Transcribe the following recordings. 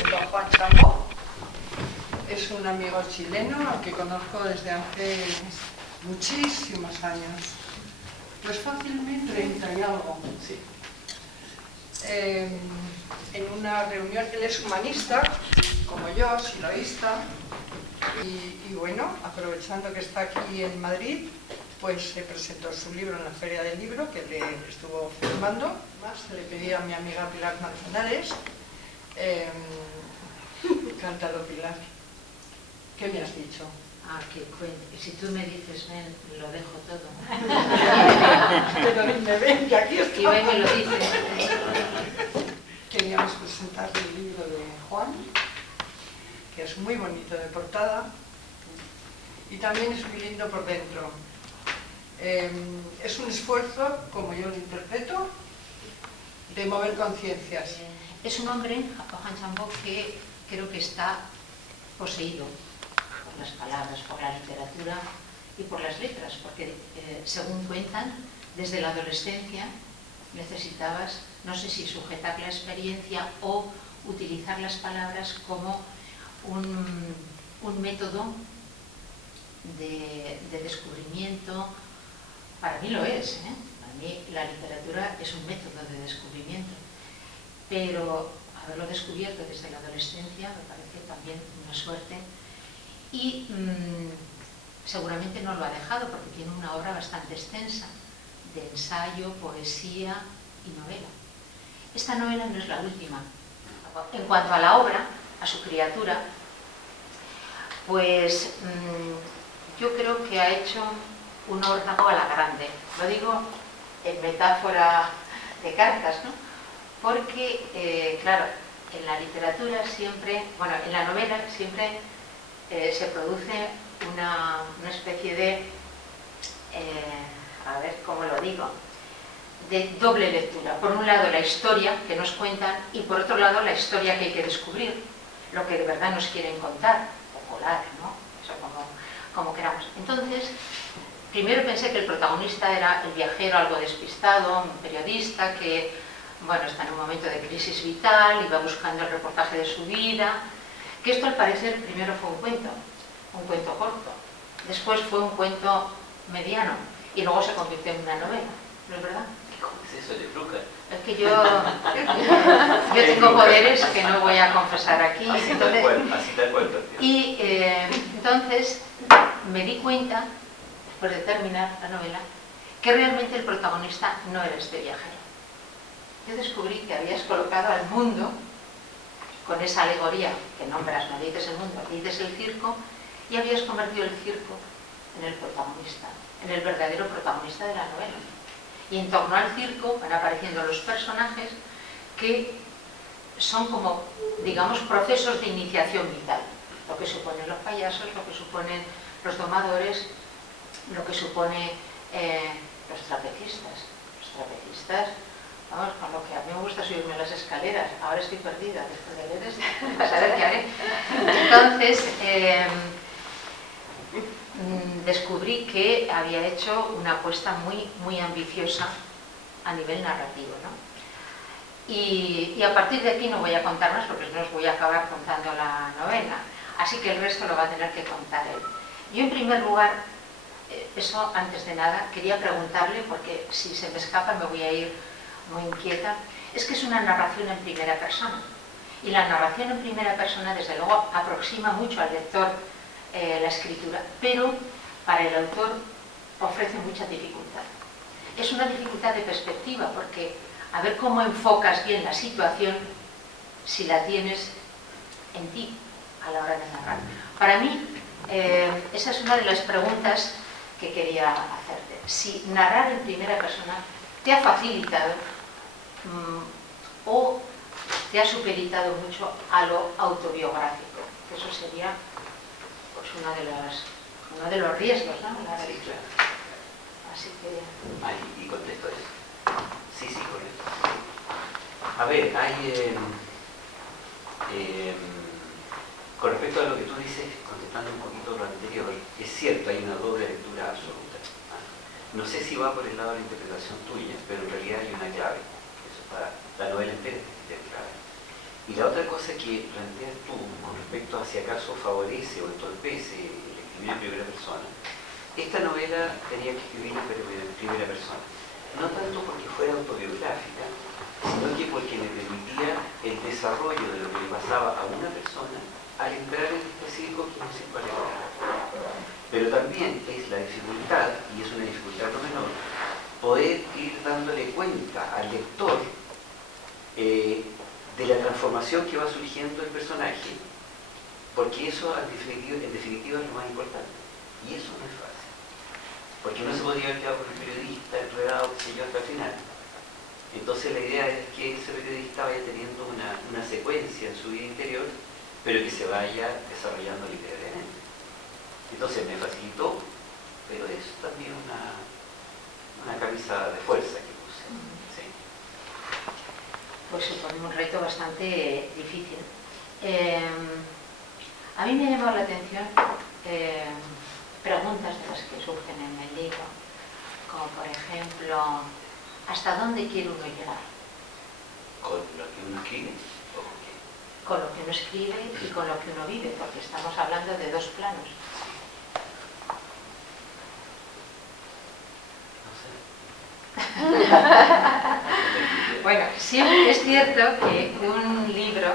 presento a Juan Chambó. Es un amigo chileno al que conozco desde hace muchísimos años. Pues fácilmente 30 y algo. Sí. En una reunión, él es humanista, como yo, siloísta, y bueno, aprovechando que está aquí en Madrid, pues se presentó su libro en la Feria del Libro, que le estuvo firmando. Más le pedí a mi amiga Pilar Manzanares. Cántalo, Pilar. ¿Qué me has dicho? Que cuente. Si tú me dices, ven, lo dejo todo. Pero dime, ven, que aquí estoy. Y ven y lo dices. Queríamos presentar el libro de Juan, que es muy bonito de portada y también es muy lindo por dentro. Es un esfuerzo, como yo lo interpreto, de mover conciencias. Es un hombre, Juan Chambó, que creo que está poseído por las palabras, por la literatura y por las letras, porque según cuentan, desde la adolescencia necesitabas, no sé si sujetar la experiencia o utilizar las palabras como un método de descubrimiento. Para mí lo es, ¿eh? Para mí la literatura es un método de descubrimiento, pero haberlo descubierto desde la adolescencia me parece también una suerte y seguramente no lo ha dejado porque tiene una obra bastante extensa de ensayo, poesía y novela. Esta novela no es la última. En cuanto a la obra, a su criatura, pues yo creo que ha hecho un órdago a la grande. Lo digo en metáfora de cartas, ¿no? Porque, claro, en la literatura siempre, bueno, en la novela siempre se produce una especie de, a ver cómo lo digo, de doble lectura. Por un lado la historia que nos cuentan y por otro lado la historia que hay que descubrir, lo que de verdad nos quieren contar, o colar, ¿no? Eso como queramos. Entonces, primero pensé que el protagonista era el viajero algo despistado, un periodista que, bueno, está en un momento de crisis vital y va buscando el reportaje de su vida, que esto al parecer primero fue un cuento corto, después fue un cuento mediano y luego se convirtió en una novela, ¿no es verdad? ¿Cómo es eso de Brucker? Es que yo tengo poderes que no voy a confesar aquí. Así tal cual. Y entonces me di cuenta, después de terminar la novela, que realmente el protagonista no era este viajero. Yo descubrí que habías colocado al mundo, con esa alegoría que nombras, no dices el mundo, dices el circo, y habías convertido el circo en el protagonista, en el verdadero protagonista de la novela. Y en torno al circo van apareciendo los personajes que son como, digamos, procesos de iniciación vital. Lo que suponen los payasos, lo que suponen los domadores, lo que supone los trapecistas. Los trapecistas, vamos, con lo que a mí me gusta subirme las escaleras. Ahora estoy perdida después de leer esto, para saber qué haré. Entonces, descubrí que había hecho una apuesta muy ambiciosa a nivel narrativo, ¿no? Y a partir de aquí no voy a contar más porque no os voy a acabar contando la novela, así que el resto lo va a tener que contar él. Yo en primer lugar, eso antes de nada, quería preguntarle, porque si se me escapa me voy a ir muy inquieta, es que es una narración en primera persona, y la narración en primera persona desde luego aproxima mucho al lector la escritura, pero para el autor ofrece mucha dificultad. Es una dificultad de perspectiva, porque a ver cómo enfocas bien la situación si la tienes en ti a la hora de narrar. Para mí, esa es una de las preguntas que quería hacerte. Si narrar en primera persona te ha facilitado o te ha supeditado mucho a lo autobiográfico. Eso sería pues uno de los riesgos, ¿no? Sí, claro. Así que... Y contesto eso. Sí, correcto. A ver, hay... con respecto a lo que tú dices, contestando un poquito lo anterior, es cierto, hay una doble lectura absoluta. No sé si va por el lado de la interpretación tuya, pero en realidad hay una clave. Eso para la novela entera es clave. Y la otra cosa que planteas tú con respecto a si acaso favorece o entorpece el escribir en primera persona, esta novela tenía que escribir en primera persona, no tanto porque fuera autobiográfica, sino que porque me permitía el desarrollo de lo que le pasaba a una persona al entrar en este circo que es un circo alegórico. Pero también es la dificultad, y es una dificultad no menor, poder ir dándole cuenta al lector de la transformación que va surgiendo el personaje, porque eso en definitiva es lo más importante. Y eso no es fácil. Porque no se podía haber quedado con el periodista enredado, qué sé yo, hasta el final. Entonces la idea es que ese periodista vaya teniendo una secuencia en su vida interior, pero que se vaya desarrollando literariamente. Entonces me facilitó, pero es también una camisa de fuerza que puse. Sí. Pues supone un reto bastante difícil. A mí me ha llamado la atención preguntas de las que surgen en el libro, como por ejemplo, ¿hasta dónde quiere uno llegar? ¿Con lo que uno escribe o con qué? Con lo que uno escribe y con lo que uno vive, porque estamos hablando de dos planos. Bueno, siempre es cierto que un libro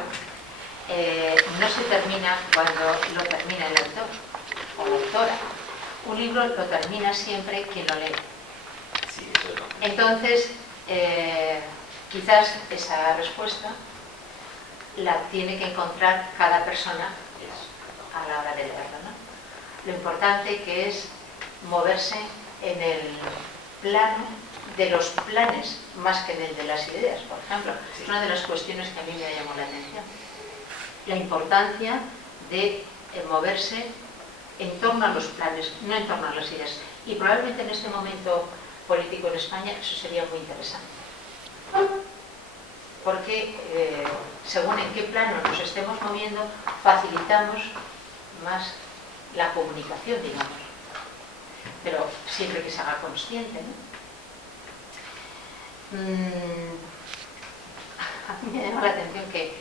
no se termina cuando lo termina el autor o la autora. Un libro lo termina siempre quien lo lee. Sí, eso es lo que... Entonces, quizás esa respuesta la tiene que encontrar cada persona a la hora de leerlo, ¿no? Lo importante que es moverse en el plano de los planes más que en el de las ideas, por ejemplo. Es una de las cuestiones que a mí me llamó la atención. La importancia de moverse en torno a los planes, no en torno a las ideas. Y probablemente en este momento político en España eso sería muy interesante. Porque según en qué plano nos estemos moviendo, facilitamos más la comunicación, digamos. Pero siempre que se haga consciente, ¿no? A mí me llama la atención que el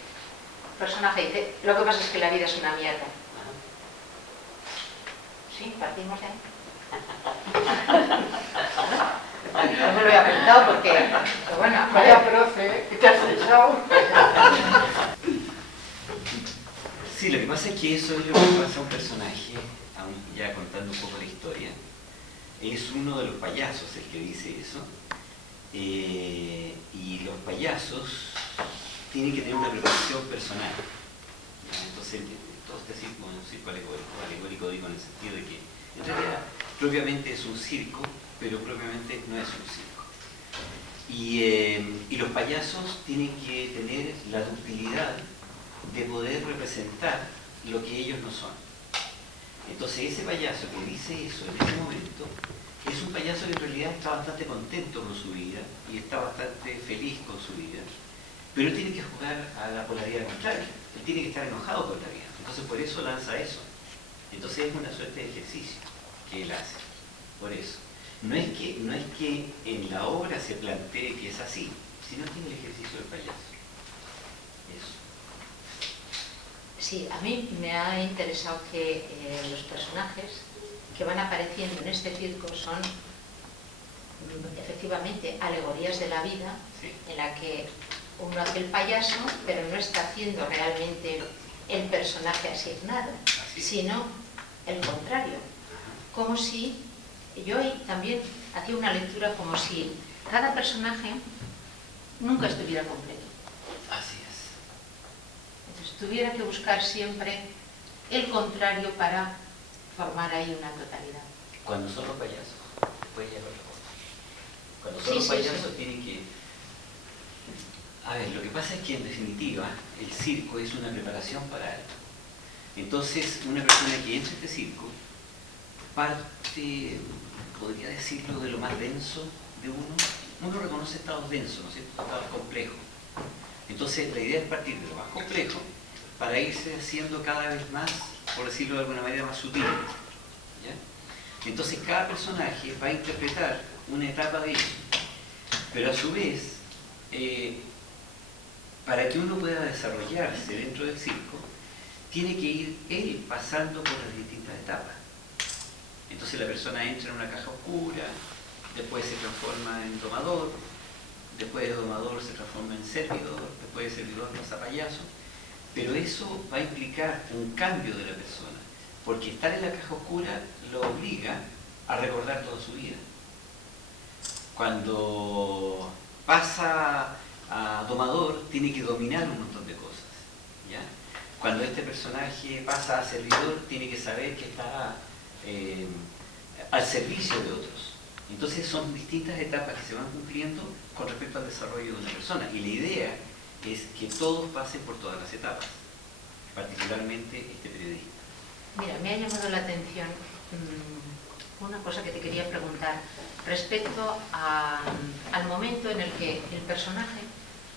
personaje dice, lo que pasa es que la vida es una mierda. Sí, partimos de ahí. No me lo he apuntado porque, bueno, Vaya profe, ¿qué te has echado? Sí, lo que pasa es que eso es lo que pasa a un personaje, ya contando un poco la historia. Es uno de los payasos el que dice eso. Y los payasos tienen que tener una preparación personal. Entonces, todo este circo es un circo alegórico digo en el sentido de que en realidad propiamente es un circo, pero propiamente no es un circo. Y los payasos tienen que tener la ductilidad de poder representar lo que ellos no son. Entonces ese payaso que dice eso en ese momento es un payaso que en realidad está bastante contento con su vida y está bastante feliz con su vida, pero él tiene que jugar a la polaridad contraria. Él tiene que estar enojado con la vida. Entonces por eso lanza eso. Entonces es una suerte de ejercicio que él hace. Por eso. No es que en la obra se plantee que es así, sino que es el ejercicio del payaso. Eso. sí, a mí me ha interesado que los personajes que van apareciendo en este circo son efectivamente alegorías de la vida, Sí. en la que uno hace el payaso, pero no está haciendo realmente el personaje asignado, Así. sino el contrario. Como si, yo ahí también hacía una lectura como si cada personaje nunca estuviera completo. Así es. Entonces tuviera que buscar siempre el contrario para formar ahí una totalidad. Cuando son los payasos, después ya otra cosa. Cuando son Sí, los sí, payasos sí. tienen que... A ver, lo que pasa es que en definitiva el circo es una preparación para algo. Entonces una persona que entra a este circo parte, podría decirlo, de lo más denso de uno. Uno reconoce estados densos, ¿no es cierto? Estados complejos. Entonces la idea es partir de lo más complejo para irse haciendo cada vez más, por decirlo de alguna manera, más sutil. ¿Ya? Entonces cada personaje va a interpretar una etapa de eso, pero a su vez para que uno pueda desarrollarse dentro del circo, tiene que ir él pasando por las distintas etapas. Entonces la persona entra en una caja oscura, después se transforma en domador, después de domador se transforma en servidor, después de servidor pasa a payaso, pero eso va a implicar un cambio de la persona, porque estar en la caja oscura lo obliga a recordar toda su vida. Cuando pasa a domador, tiene que dominar un montón de cosas, ¿ya? Cuando este personaje pasa a servidor, tiene que saber que está al servicio de otros. Entonces son distintas etapas que se van cumpliendo con respecto al desarrollo de una persona. Y la idea es que todos pasen por todas las etapas, particularmente este periodista. Mira, me ha llamado la atención una cosa que te quería preguntar respecto al momento en el que el personaje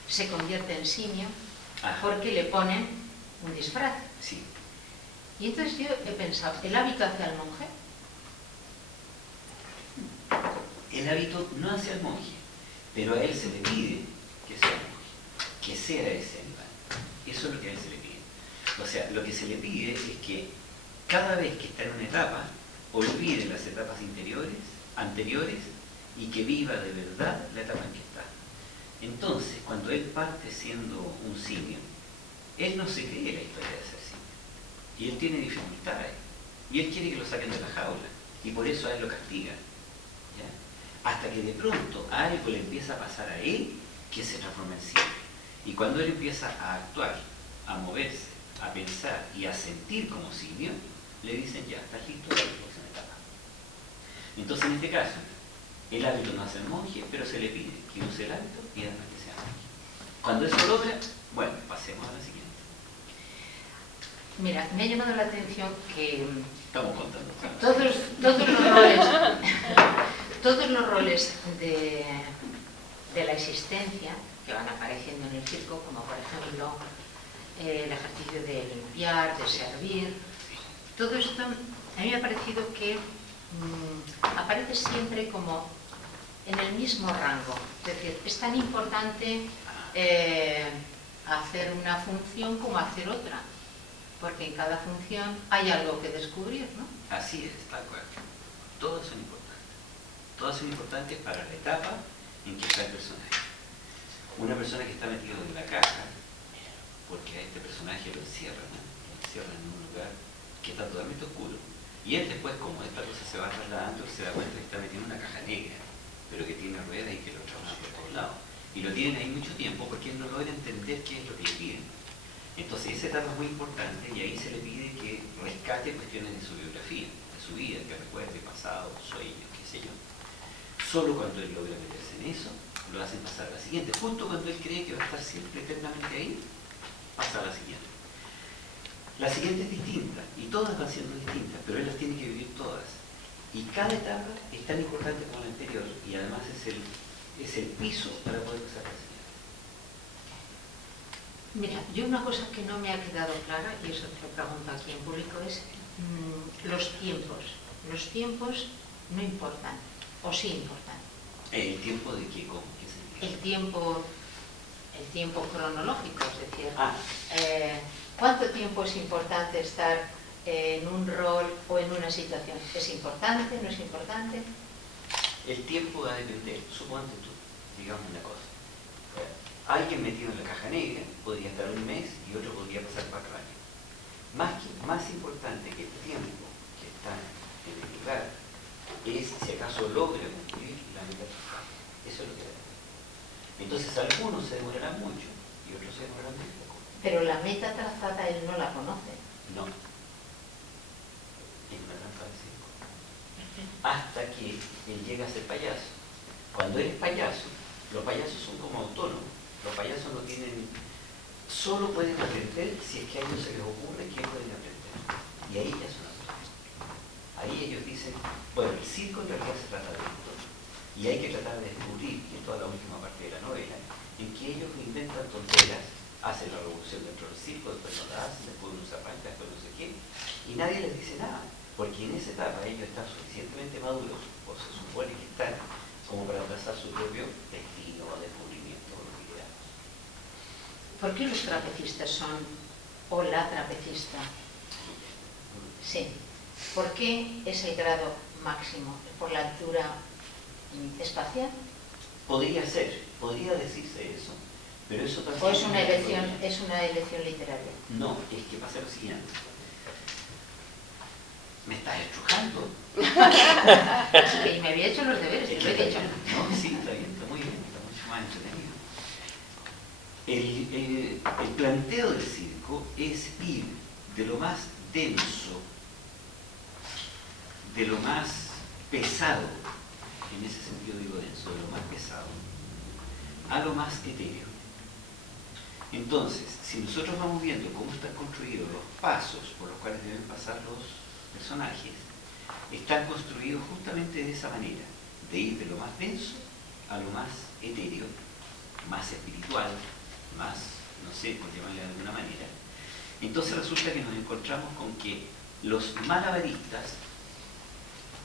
se convierte en simio. Ajá. Porque le ponen un disfraz. Sí. Y entonces yo he pensado, ¿el hábito hacia el monje? El hábito no hacia el monje, pero a él se le pide que sea monje, que sea ese animal. Eso es lo que a él se le pide. O sea, lo que se le pide es que cada vez que está en una etapa, olvide las etapas anteriores y que viva de verdad la etapa en que está. Entonces, cuando él parte siendo un simio, él no se cree la historia de ser simio. Y él tiene dificultades. Y él quiere que lo saquen de la jaula. Y por eso a él lo castigan. ¿Ya? Hasta que de pronto algo le empieza a pasar a él que se transforma en simio. Y cuando él empieza a actuar, a moverse, a pensar y a sentir como simio, le dicen ya, estás listo para la próxima etapa. Entonces en este caso, el hábito no hace el monje, pero se le pide que use el hábito y además que sea monje. Cuando eso logra, bueno, pasemos a la siguiente. Mira, me ha llamado la atención que Estamos contando. todos los roles de la existencia que van apareciendo en el circo, como por ejemplo el ejercicio de limpiar, de servir, todo esto a mí me ha parecido que aparece siempre como en el mismo rango. Es decir, es tan importante hacer una función como hacer otra, porque en cada función hay algo que descubrir, ¿no? Así es, tal cual. Todas son importantes. Todas son importantes para la etapa en que está el personaje. Una persona que está metido en la caja, porque a este personaje lo encierran en un lugar que está totalmente oscuro. Y él después, como esta cosa se va trasladando, se da cuenta que está metido en una caja negra, pero que tiene ruedas y que lo trabajan por todos lados. Y lo tienen ahí mucho tiempo porque él no logra entender qué es lo que le piden. Entonces esa etapa es muy importante y ahí se le pide que rescate cuestiones de su biografía, de su vida, que recuerde pasado, sueños, qué sé yo. Solo cuando él logra meterse en eso, lo hacen pasar a la siguiente. Justo cuando él cree que va a estar siempre eternamente ahí, pasa a la siguiente. La siguiente es distinta, y todas van siendo distintas, pero él las tiene que vivir todas. Y cada etapa es tan importante como la anterior, y además es el piso para poder pasar a la siguiente. Mira, yo una cosa que no me ha quedado clara, y eso te lo pregunto aquí en público, es los tiempos. Los tiempos no importan, o sí importan. ¿El tiempo de qué? ¿Cómo? ¿Qué significa? El tiempo cronológico, es decir, ¿cuánto tiempo es importante estar en un rol o en una situación? ¿Es importante? ¿No es importante? El tiempo va a depender. Suponte tú, digamos una cosa. Alguien metido en la caja negra podría estar un mes y otro podría pasar 4 años. Más importante que el tiempo que está en el lugar es si acaso logra cumplir la meta fijada. Eso es lo que da. Entonces algunos se demorarán mucho y otros se demorarán muy poco. Pero la meta trazada él no la conoce. No. Es una trampa de circo. Hasta que él llega a ser payaso. Cuando él es payaso, los payasos son como autónomos. Los payasos no tienen, solo pueden aprender si es que a ellos se les ocurre que pueden aprender. Y ahí ya son autónomos. Ahí ellos dicen, bueno, el circo en realidad se trata de esto. Y hay que tratar de descubrir, y es toda la última parte de la novela, en que ellos inventan tonteras, hacen la revolución dentro del circo, después no la hacen, después uno se arranca, después no sé qué, y nadie les dice nada, porque en esa etapa ellos están suficientemente maduros, o se supone que están, como para trazar su propio destino o descubrimiento o lo que queramos. ¿Por qué los trapecistas son, o la trapecista? Sí. ¿Por qué es el grado máximo? ¿Por la altura espacial? Podría ser, podría decirse eso, pero eso también... ¿O es una elección literaria? No, es que pasa lo siguiente. ¿Me estás estrujando? Y me había hecho los deberes, te lo he dicho. No, sí, está bien, está muy bien, está mucho más entretenido. El planteo del circo es ir de lo más denso, de lo más pesado, en ese sentido digo denso, de lo más pesado, a lo más etéreo. Entonces, si nosotros vamos viendo cómo están construidos los pasos por los cuales deben pasar los personajes, están construidos justamente de esa manera, de ir de lo más denso a lo más etéreo, más espiritual, más, no sé, por llamarle de alguna manera. Entonces resulta que nos encontramos con que los malabaristas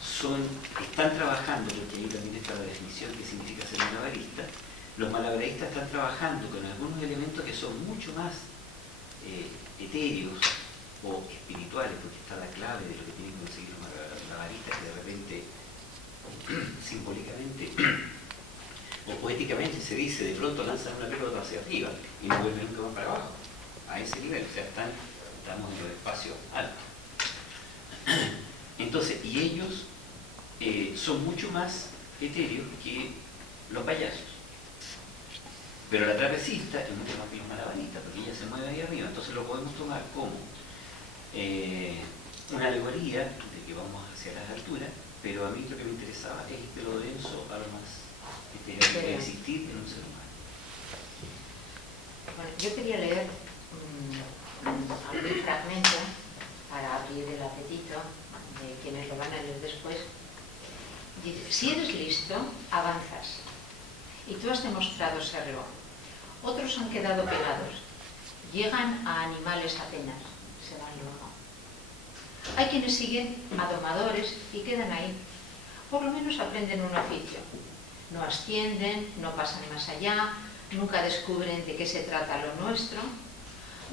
están trabajando, porque ahí también está la definición que significa ser malabarista. Los malabaristas están trabajando con algunos elementos que son mucho más etéreos o espirituales, porque está la clave de lo que tienen que conseguir los malabaristas, que de repente, simbólicamente o poéticamente se dice, de pronto lanzan una pelota hacia arriba y no vuelven nunca más para abajo, a ese nivel, o sea, estamos en los espacios altos. Entonces, y ellos son mucho más etéreos que los payasos. Pero la trapecista es mucho más que los malabaristas, porque ella se mueve ahí arriba, entonces lo podemos tomar como una alegoría de que vamos hacia las alturas, pero a mí lo que me interesaba es de lo denso a lo más etéreo que puede existir en un ser humano. Bueno, yo quería leer algún fragmento para abrir el apetito de quienes lo van a leer después. Dice, si eres listo, avanzas, y tú has demostrado serlo. Otros han quedado pegados, llegan a animales apenas, se van luego. Hay quienes siguen a domadores y quedan ahí. Por lo menos aprenden un oficio. No ascienden, no pasan más allá, nunca descubren de qué se trata lo nuestro.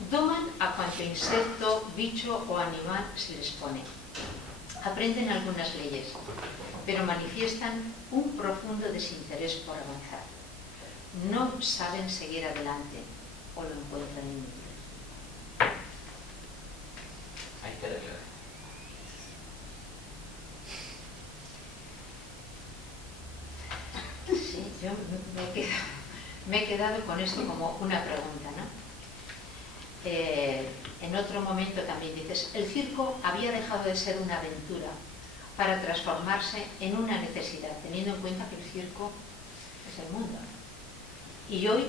Doman a cuanto insecto, bicho o animal se les pone. Aprenden algunas leyes, pero manifiestan un profundo desinterés por avanzar. No saben seguir adelante o lo encuentran inútil. Ahí está la clave. Sí, yo me he quedado con esto como una pregunta, ¿no? En otro momento también dices, el circo había dejado de ser una aventura para transformarse en una necesidad, teniendo en cuenta que el circo es el mundo. Y hoy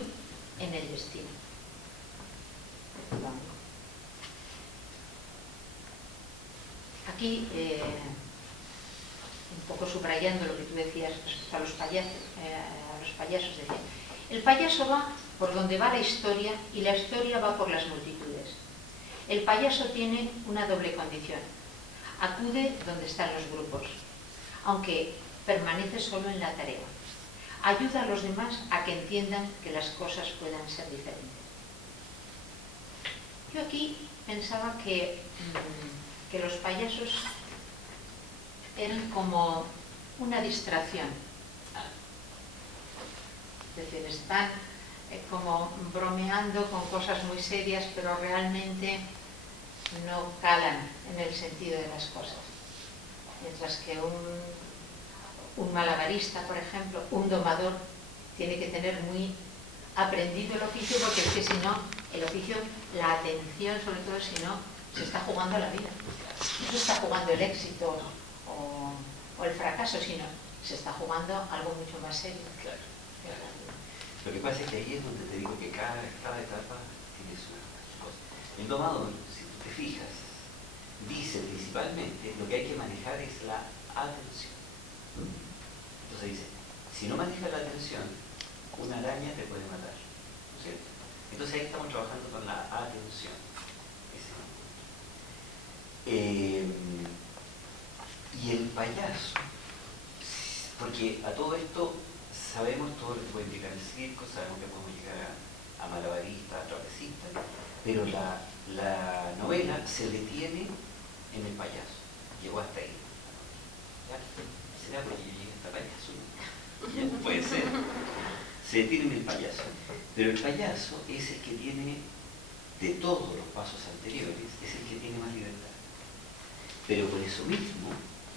en el destino. Aquí, un poco subrayando lo que tú decías respecto a los payasos, decía, el payaso va por donde va la historia y la historia va por las multitudes. El payaso tiene una doble condición. Acude donde están los grupos, aunque permanece solo en la tarea. Ayuda a los demás a que entiendan que las cosas puedan ser diferentes. Yo aquí pensaba que los payasos eran como una distracción. Es decir, están como bromeando con cosas muy serias, pero realmente no calan en el sentido de las cosas. Mientras que un malabarista, por ejemplo, un domador, tiene que tener muy aprendido el oficio, porque es que si no, el oficio, la atención, sobre todo si no, se está jugando la vida. No se está jugando el éxito o el fracaso, sino se está jugando algo mucho más serio. Claro. Lo que pasa es que ahí es donde te digo que cada etapa tiene su cosa. El domador, si tú te fijas, dice principalmente lo que hay que manejar es la atención. Entonces dice, si no manejas la atención, una araña te puede matar, ¿no es cierto? Entonces ahí estamos trabajando con la atención. Y el payaso, porque a todo esto sabemos todo lo que puede implicar el circo, sabemos que podemos llegar a a malabaristas, a trapecistas, pero la novela se detiene en el payaso. Llegó hasta ahí. ¿Ya? ¿Será porque yo llegué hasta payaso? ¿Ya? Puede ser. Se detiene en el payaso. Pero el payaso es el que tiene, de todos los pasos anteriores, es el que tiene más libertad. Pero por eso mismo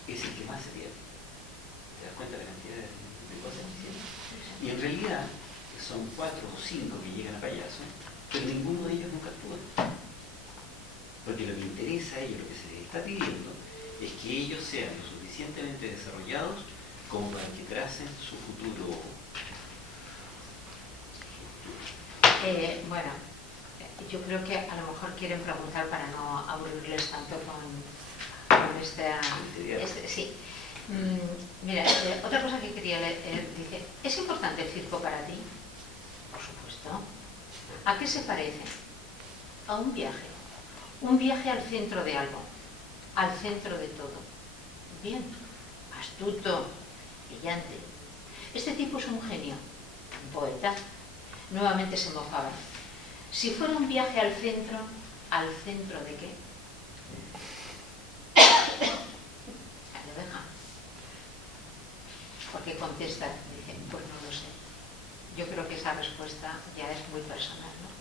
es el que más se pierde. ¿Te das cuenta de la cantidad de cosas que tiene? Y en realidad son 4 o 5 que llegan a payaso, pero ninguno de ellos nunca actúa. Porque lo que interesa a ellos, lo que se les está pidiendo, es que ellos sean lo suficientemente desarrollados como para que tracen su futuro. Bueno, yo creo que a lo mejor quieren preguntar para no aburrirles tanto con esta... sí. Mira, otra cosa que quería leer, dice, ¿es importante el circo para ti? Por supuesto. ¿A qué se parece? A un viaje. Un viaje al centro de algo, al centro de todo. Bien, astuto, brillante. Este tipo es un genio, un poeta. Nuevamente se mojaba. Si fuera un viaje al centro de qué? Lo deja. Porque contesta, dice, pues no lo sé. Yo creo que esa respuesta ya es muy personal, ¿no?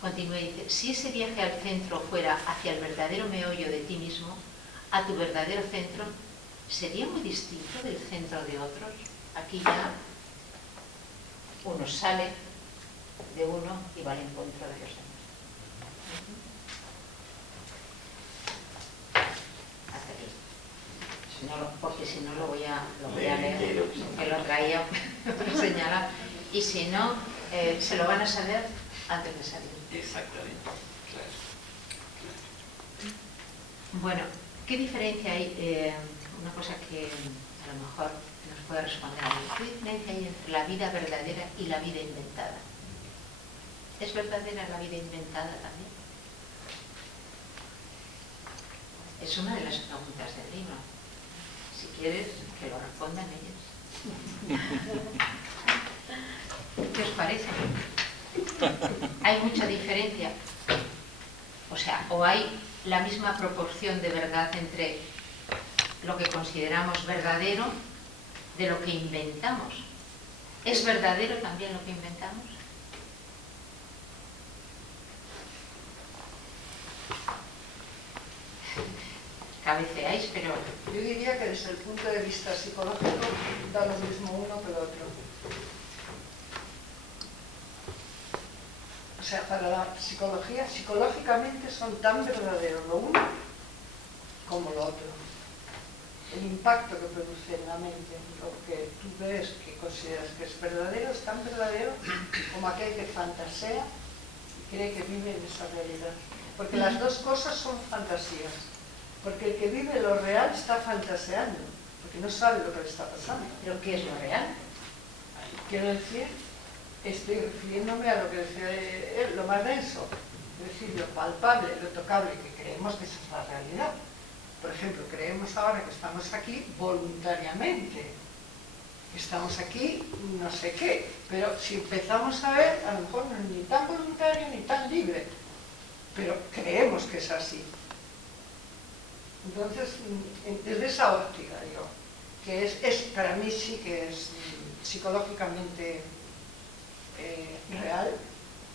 Continúa y dice, si ese viaje al centro fuera hacia el verdadero meollo de ti mismo, a tu verdadero centro, ¿sería muy distinto del centro de otros? Aquí ya uno sale de uno y va al encuentro de los demás. Hasta aquí. Porque si no lo voy a leer, que lo traía para señalar. Y si no, se lo van a saber antes de salir. Exactamente, claro. Bueno, ¿qué diferencia hay? Una cosa que a lo mejor nos puede responder a mí. ¿Qué diferencia hay entre la vida verdadera y la vida inventada? ¿Es verdadera la vida inventada también? Es una de las preguntas del libro. Si quieres, que lo respondan ellos. ¿Qué os parece? ¿Hay mucha diferencia? O sea, ¿o hay la misma proporción de verdad entre lo que consideramos verdadero de lo que inventamos? ¿Es verdadero también lo que inventamos? Cabeceáis, pero... Yo diría que desde el punto de vista psicológico da lo mismo uno que lo otro. O sea, para la psicología, psicológicamente son tan verdaderos lo uno como lo otro. El impacto que produce en la mente, lo que tú ves, que consideras que es verdadero, es tan verdadero como aquel que fantasea y cree que vive en esa realidad. Porque las dos cosas son fantasías. Porque el que vive lo real está fantaseando, porque no sabe lo que le está pasando. ¿Pero qué es lo real? Quiero decir, estoy refiriéndome a lo que decía él, lo más denso, es decir, lo palpable, lo tocable, que creemos que esa es la realidad. Por ejemplo, creemos ahora que estamos aquí voluntariamente, que estamos aquí no sé qué, pero si empezamos a ver, a lo mejor no es ni tan voluntario ni tan libre, pero creemos que es así. Entonces, desde esa óptica, digo, que es para mí sí que es psicológicamente real,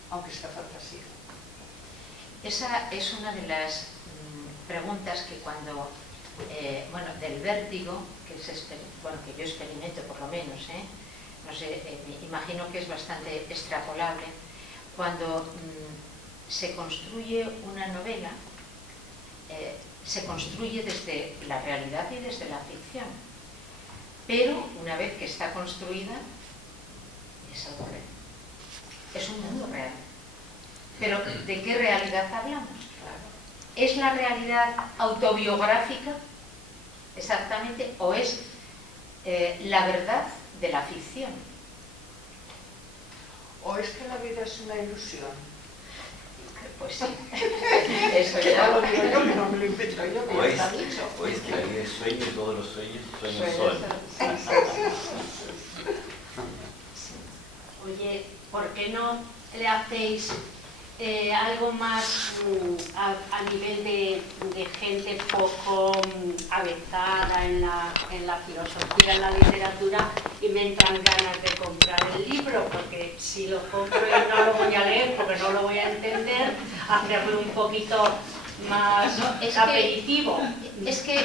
aunque sea fantasía. Esa es una de las preguntas que cuando, bueno, del vértigo, que yo experimento por lo menos, no sé, me imagino que es bastante extrapolable, cuando se construye una novela, se construye desde la realidad y desde la ficción, pero una vez que está construida es algo real, es un mundo real. Pero ¿de qué realidad hablamos? ¿Es la realidad autobiográfica exactamente o es la verdad de la ficción? ¿O es que la vida es una ilusión? Pues sí, eso Que ya no lo digo yo, que no me lo invento yo, que O ya es, está dicho. o es que la vida es sueño y todos los sueños Suele son. ser. Sí. Oye, ¿por qué no le hacéis algo más a nivel de gente poco avezada en la filosofía, en la literatura, y me entran ganas de comprar el libro? Porque si lo compro y no lo voy a leer porque no lo voy a entender, hacerlo un poquito más aperitivo. Es que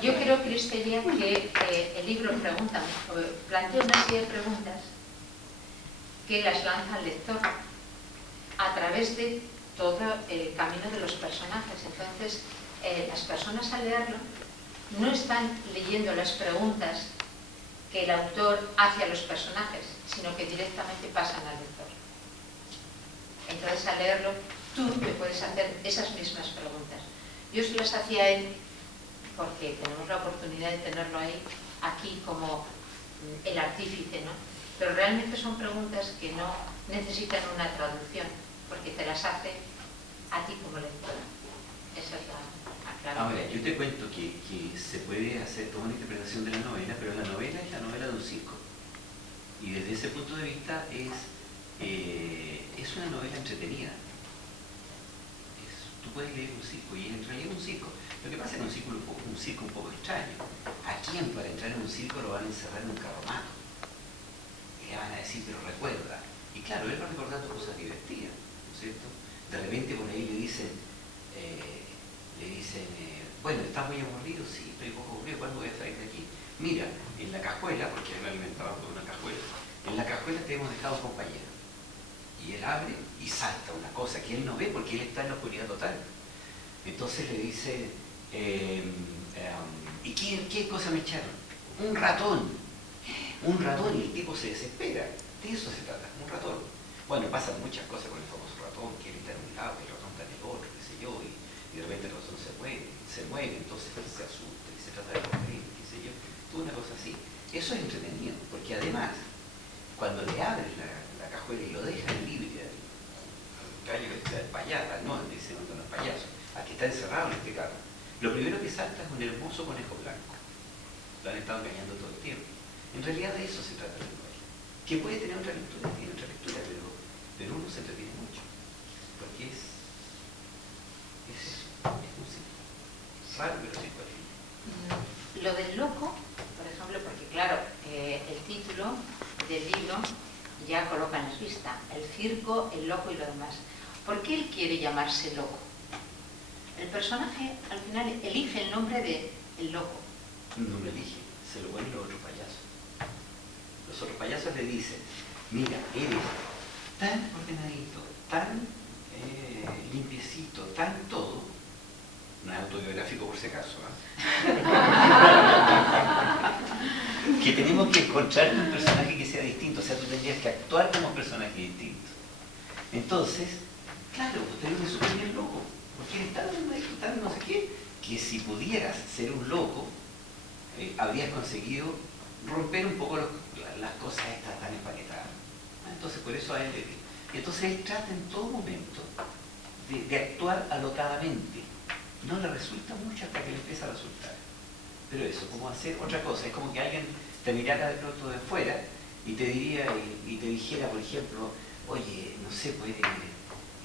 yo creo, Cristelia, que el libro plantea una serie de preguntas que las lanza al lector a través de todo el camino de los personajes. Entonces, las personas al leerlo no están leyendo las preguntas que el autor hace a los personajes, sino que directamente pasan al lector. Entonces, al leerlo, tú te puedes hacer esas mismas preguntas. Yo se las hacía a él porque tenemos la oportunidad de tenerlo ahí, aquí como el artífice, ¿no? Pero realmente son preguntas que no necesitan una traducción, porque te las hace a ti como lectora. Esa es la clave. Ahora, yo te cuento que se puede hacer toda una interpretación de la novela, pero la novela es la novela de un circo. Y desde ese punto de vista es una novela entretenida. Tú puedes leer un circo y en realidad un circo. Lo que pasa es que es un circo un poco extraño. ¿A quién para entrar en un circo lo van a encerrar en un carromato? Y le van a decir, pero recuerda. Y claro, él va recordando cosas divertidas, ¿no es cierto? De repente por ahí le dicen, bueno, ¿estás muy aburrido? Sí, estoy un poco aburrido, ¿cuándo voy a salir de aquí? Mira, en la cajuela, porque él lo alimentaba con una cajuela, en la cajuela te hemos dejado un compañero. Y él abre y salta una cosa que él no ve porque él está en la oscuridad total. Entonces le dice, ¿y qué cosa me echaron? Un ratón. Un ratón, y el tipo se desespera. De eso se trata, un ratón. Bueno, pasan muchas cosas con el famoso ratón, que él está en un lado y el ratón está en el otro, qué sé yo, y de repente el ratón se mueve, entonces él se asusta y se trata de correr, qué sé yo. Toda una cosa así. Eso es entretenido, porque además, cuando le abres la cajuela y lo dejan libre al gallo que está el payaso, no, dice no es payaso, al que está encerrado en este carro, lo primero que salta es un hermoso conejo blanco. Lo han estado engañando todo el tiempo. En realidad de eso se trata la novela. Que puede tener otra lectura, tiene otra lectura, pero uno se entretiene mucho. Porque es eso, es música. Raro, pero sí, cuál es. Lo del loco, por ejemplo, porque claro, el título del libro ya coloca en la vista el circo, el loco y lo demás. ¿Por qué él quiere llamarse loco? El personaje al final elige el nombre de el loco. No lo elige, se lo ponen los otros payasos. Los otros payasos le dicen, mira, eres tan ordenadito, tan limpiecito, tan todo, no es autobiográfico por si acaso, que tenemos que encontrar un personaje que sea distinto, o sea, tú tendrías que actuar como un personaje distinto. Entonces, claro, usted es súper bien loco, porque eres tan no sé qué, que si pudieras ser un loco, habrías conseguido romper un poco las cosas estas tan empaquetadas. Entonces, por eso a él le... Entonces, él trata en todo momento de actuar alocadamente. No le resulta mucho hasta que le empieza a resultar. Pero eso, como hacer otra cosa, es como que alguien te mirara de pronto de fuera y te diría y te dijera, por ejemplo, oye, no sé, pues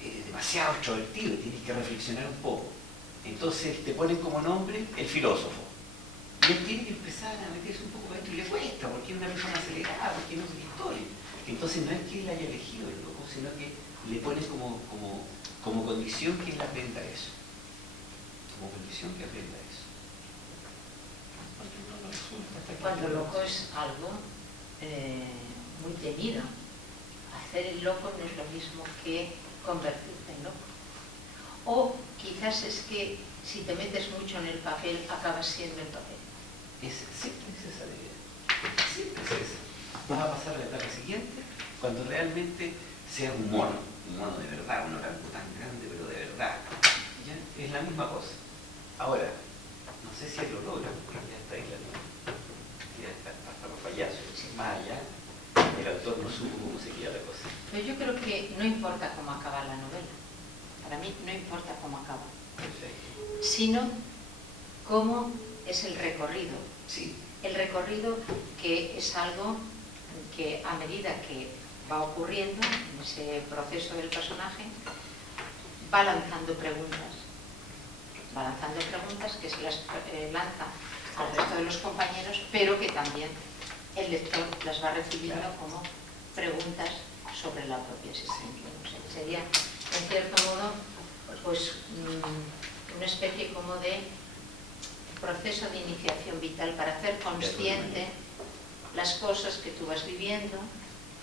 eres demasiado extrovertido y tienes que reflexionar un poco. Entonces te ponen como nombre el filósofo. Y él tiene que empezar a meterse un poco dentro y le cuesta, porque es una persona acelerada, porque no es una historia. Entonces no es que él haya elegido el loco, sino que le ponen como condición que él aprenda eso. Como condición que aprenda eso. Cuando loco es algo muy temido. Hacer el loco no es lo mismo que convertirte en loco. O quizás es que si te metes mucho en el papel, acabas siendo el papel. Siempre es esa la idea. Siempre es esa. Vas a pasar a la etapa siguiente cuando realmente seas un mono de verdad, un orangután grande, pero de verdad. ¿Ya? Es la misma cosa. Ahora, no sé si él lo logra, porque ya está ahí la novela. Ya está hasta los payasos. Más allá, el autor no supo cómo seguía la cosa. Pero yo creo que no importa cómo acaba la novela. Para mí no importa cómo acaba. Perfecto. Sino cómo es el recorrido. Sí. El recorrido que es algo que a medida que va ocurriendo en ese proceso del personaje, va lanzando preguntas que se las lanza al resto de los compañeros, pero que también el lector las va recibiendo como preguntas sobre la propia existencia. O sea, que sería, en cierto modo, pues una especie como de proceso de iniciación vital para hacer consciente las cosas que tú vas viviendo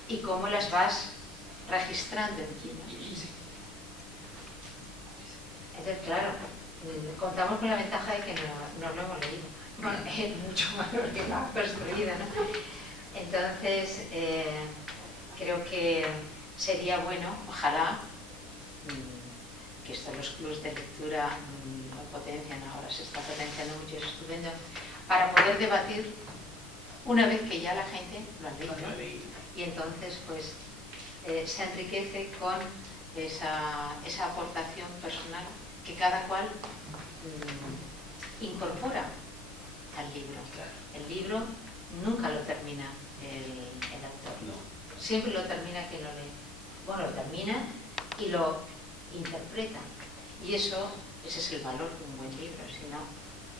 y cómo las vas registrando encima. Entonces, claro, contamos con la ventaja de que no lo hemos leído. Bueno, es mucho mayor que la construida, ¿no? Entonces, creo que sería bueno, ojalá, que esto en los clubes de lectura lo potencian, ahora se está potenciando mucho, es estupendo, para poder debatir una vez que ya la gente lo ha leído. Y entonces, pues, se enriquece con esa aportación personal que cada cual incorpora al libro. El libro nunca lo termina el autor. Siempre lo termina quien lo lee. Bueno, lo termina y lo interpreta. Y ese es el valor de un buen libro. Si no,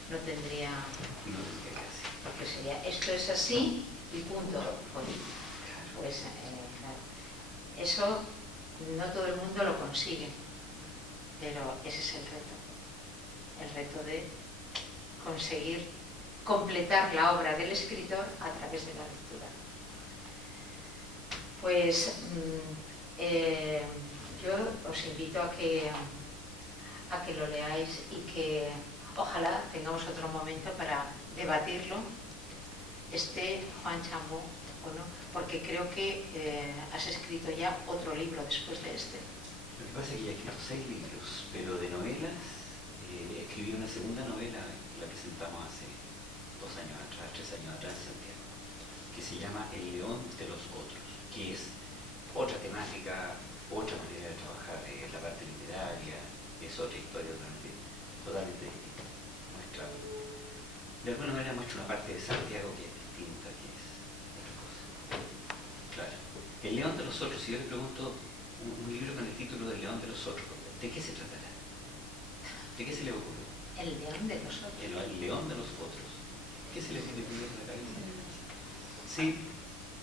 no tendría... Porque sería, esto es así y punto. Pues, claro. Eso no todo el mundo lo consigue. Pero ese es el reto de conseguir completar la obra del escritor a través de la lectura. Pues yo os invito a que lo leáis y que ojalá tengamos otro momento para debatirlo, Juan Chambó o no, porque creo que has escrito ya otro libro después de este. Lo que pasa es que ya he escrito 6 libros, pero de novelas, escribí una segunda novela, la presentamos hace 2 años atrás, 3 años atrás en Santiago, que se llama El León de los Otros, que es otra temática, otra manera de trabajar, la parte literaria, es otra historia totalmente distinta. De alguna manera muestra una parte de Santiago que es distinta, que es otra cosa. Claro. El León de los Otros, si yo le pregunto un libro con el título del León de los Otros, ¿de qué se tratará? ¿De qué se le ocurre? El León de los Otros. El León de los Otros. ¿Qué se le viene primero a la cabeza? Sí,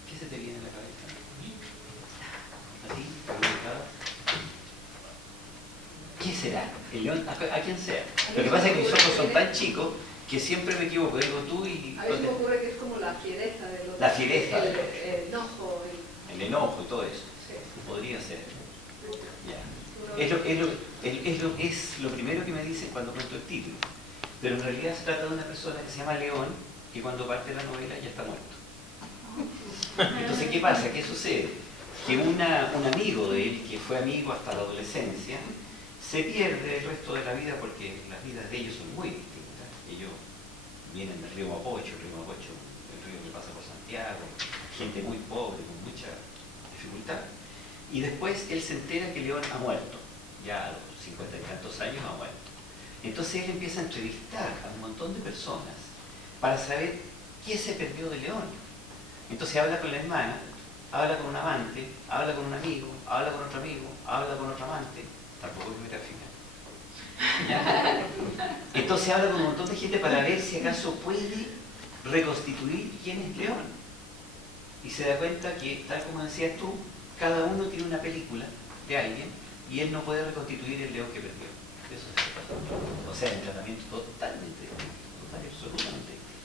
¿qué se te viene a la cabeza? ¿A ti? ¿Qué será? El león, a quien sea. Lo que pasa es que mis ojos son tan chicos que siempre me equivoco. Digo tú y... A mí se me ocurre que es como la fiereza de los... La fiereza. El enojo. El enojo y todo eso. Sí. Podría ser. Ya. Es lo primero que me dicen cuando cuento el título. Pero en realidad se trata de una persona que se llama León, que cuando parte la novela ya está muerto. Entonces, ¿qué pasa? ¿Qué sucede? Que un amigo de él, que fue amigo hasta la adolescencia, se pierde el resto de la vida porque las vidas de ellos son muy distintas. Ellos vienen del río Mapocho, el río que pasa por Santiago, gente muy pobre, con mucha dificultad. Y después él se entera que León ha muerto, ya a los 50 y tantos años ha muerto. Entonces él empieza a entrevistar a un montón de personas para saber qué se perdió de León. Entonces habla con la hermana, habla con un amante, habla con un amigo, habla con otro amigo, habla con otro amante. Tampoco es metafísica. Entonces habla con un montón de gente para ver si acaso puede reconstituir quién es León. Y se da cuenta que, tal como decías tú, cada uno tiene una película de alguien y él no puede reconstituir el León que perdió. Eso es el pasado. O sea, un tratamiento totalmente distinto, absolutamente distinto.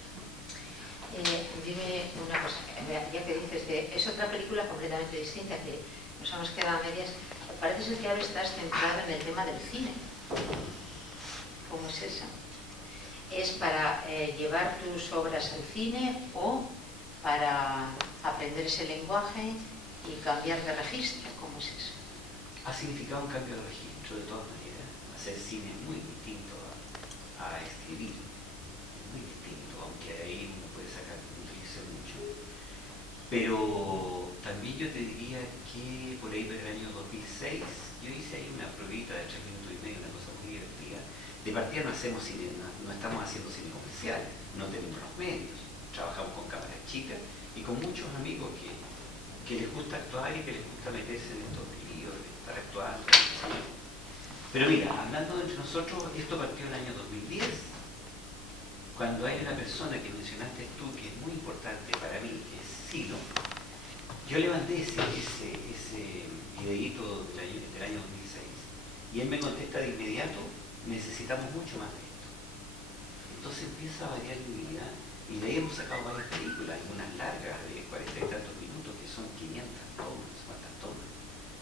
Dime una cosa, ya que dices, es otra película completamente distinta, que nos hemos quedado a medias. Parece ser que ahora estás centrado en el tema del cine. ¿Cómo es eso? ¿Es para llevar tus obras al cine o para aprender ese lenguaje y cambiar de registro? ¿Cómo es eso? Ha significado un cambio de registro de todas maneras. Hacer cine es muy distinto a escribir. Muy distinto, aunque ahí uno puede sacar mucho. Pero también yo te diría que por ahí del año 2006 yo hice ahí una pruebita de 3 minutos y medio, una cosa muy divertida. De partida no hacemos cine, no estamos haciendo cine comercial, no tenemos los medios, trabajamos con cámaras chicas y con muchos amigos que que les gusta actuar y que les gusta meterse en estos líos, estar actuando, ¿sí? Pero mira, hablando entre nosotros, esto partió en el año 2010, cuando hay una persona que mencionaste tú, que es muy importante para mí, que es Silo. Yo levanté ese videíto del año 2006 y él me contesta de inmediato, necesitamos mucho más de esto. Entonces empieza a variar mi vida y de ahí hemos sacado varias películas, algunas largas de 40 y tantos minutos que son 500 tomas, cuántas tomas.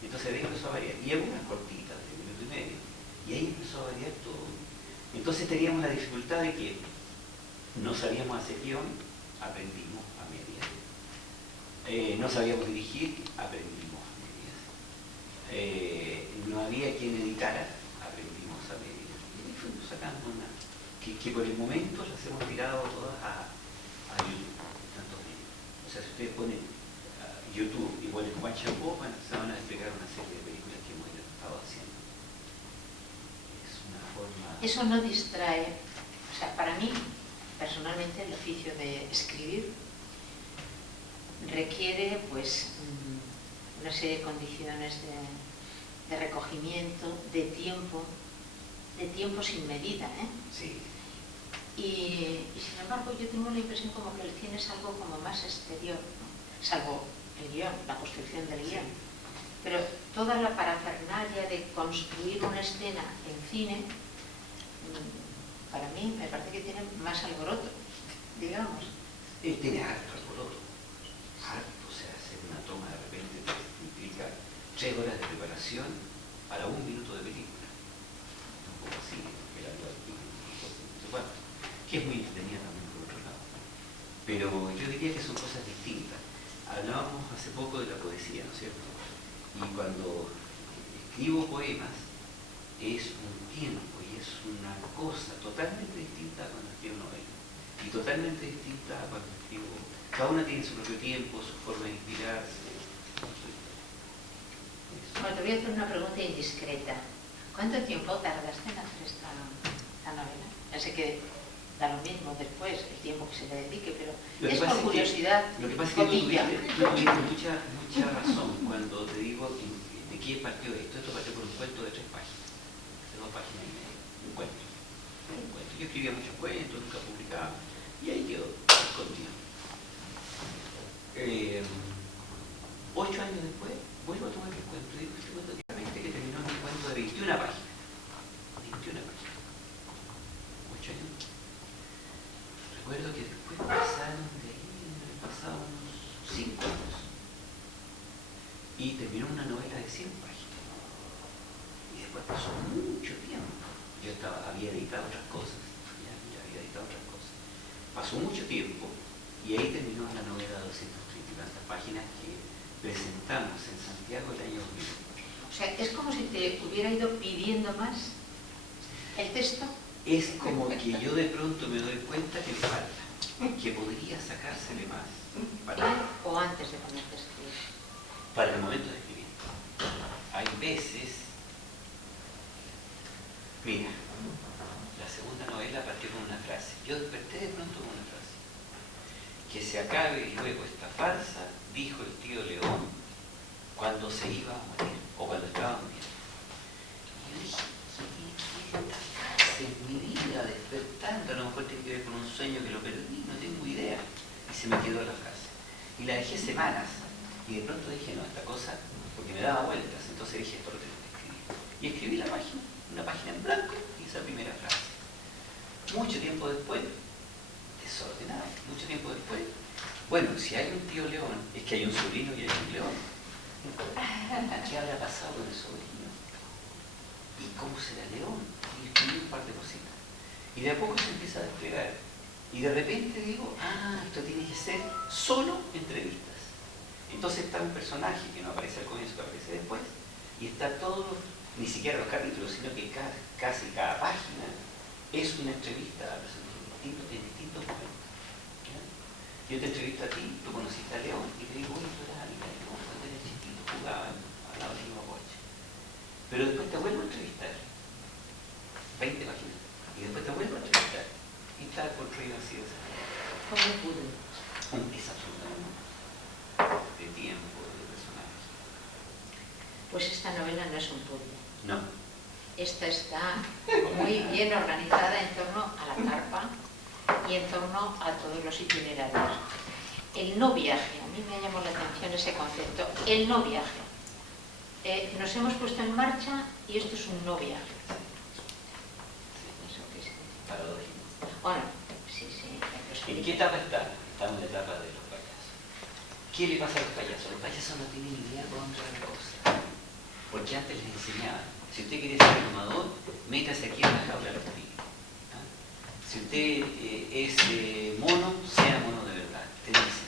Entonces de ahí empezó a variar. Y algunas cortitas de minuto y medio. Y ahí empezó a variar todo. Entonces teníamos la dificultad de que no sabíamos hacer guión, aprendimos a medias. No sabíamos dirigir, aprendimos a medias. No había quien editara, aprendimos a medias. Y ahí fuimos sacando una, que por el momento las hemos tirado todas a YouTube, tantos medios. O sea, si ustedes ponen YouTube igual en Juan Champó, se van a desplegar una serie de películas que hemos estado haciendo. Es una forma... Eso no distrae. O sea, para mí, personalmente, el oficio de escribir requiere pues una serie de condiciones de recogimiento, de tiempo sin medida, ¿eh? Sí. Y sin embargo yo tengo la impresión como que el cine es algo como más exterior, ¿no? Salvo el guión, la construcción del guión. Pero toda la parafernalia de construir una escena en cine, para mí me parece que tiene más alboroto, digamos. Tiene harto alboroto. Harto, o sea, hacer una toma de repente implica 3 horas de preparación para 1 minuto de película. Un poco así, que la que es muy entretenida también por otro lado. Pero yo diría que son cosas distintas. Hablábamos hace poco de la poesía, ¿no es cierto? Y cuando escribo poemas es un tiempo y es una cosa totalmente distinta a cuando escribo novela. Y totalmente distinta a cuando escribo... Cada una tiene su propio tiempo, su forma de inspirarse. Bueno, te voy a hacer una pregunta indiscreta. ¿Cuánto tiempo tardaste en hacer esta novela? Ya sé que da lo mismo después, el tiempo que se le dedique, pero es por curiosidad. Lo que pasa es que tú tuviste mucha razón cuando te digo de qué partió esto. Esto partió por un cuento de 3 páginas, de 2 páginas y media. Un cuento. Yo escribía muchos cuentos, nunca publicaba, y ahí quedó escondido. 8 años después, vuelvo a tomar el cuento y digo, este cuento que terminó en un cuento de 21 páginas. 21 páginas. 8 años. Recuerdo que después pasaron de ahí, pasaron unos 5 años. Y terminó una novela de 100 páginas. Y después pasó mucho tiempo. Yo había editado otras cosas. Ya había editado otras cosas. Pasó mucho tiempo y ahí terminó la novela de 230 y tantas páginas que presentamos en Santiago el año 2000. O sea, es como si te hubiera ido pidiendo más el texto. Es como que yo de pronto me doy cuenta que le falta, que podría sacársele más. ¿O antes de ponerte a escribir? Para el momento de escribir. Hay veces... Mira, la segunda novela partió con una frase. Yo desperté de pronto con una frase. Que se acabe luego esta farsa, dijo el tío León cuando se iba a morir, o cuando estaba muriendo. Y yo dije, ¿qué esta frase en mi vida despertando? A lo mejor tiene que ver con un sueño que lo perdí, no tengo idea. Y se me quedó la frase. Y la dejé semanas. Y de pronto dije, no, esta cosa, porque me daba vueltas, entonces dije, esto lo tengo que escribir. Y escribí la página, una página en blanco, y esa primera frase. Mucho tiempo después, desordenado, mucho tiempo después, bueno, si hay un tío león, es que hay un sobrino y hay un león. ¿Qué habrá pasado con el sobrino? ¿Y cómo será león? Y escribí un par de cositas. Y de a poco se empieza a desplegar. Y de repente digo, esto tiene que ser solo entrevistas. Entonces está un personaje que no aparece al comienzo, que aparece después, y está todo, ni siquiera los capítulos, sino que casi cada página es una entrevista a personajes distintos en distintos momentos. ¿Ya? Yo te entrevisto a ti, tú conociste a León, y te digo, oye, tú eras amiga de León cuando eras chiquito, jugaba al lado del Coche. Pero después te vuelvo a entrevistar, 20 páginas, y después te vuelvo a entrevistar, y está construido así de esa manera. ¿Cómo pude? Es absolutamente de tiempo, de Pues esta novela no es un puzzle. No. Esta está muy bien organizada en torno a la carpa y en torno a todos los itinerarios. El no viaje, a mí me llamó la atención ese concepto, el no viaje. Nos hemos puesto en marcha y esto es un no viaje. ¿Eso qué significa? Paradójico. Bueno, sí. ¿En qué etapa está? Estamos en la etapa de los payasos. ¿Qué le pasa a los payasos? Los payasos no tienen idea cómo entrar la cosa. Porque antes les enseñaban, si usted quiere ser domador, métase aquí en la jaula de los tigres. ¿Ah? Si usted es mono, sea mono de verdad, te dicen.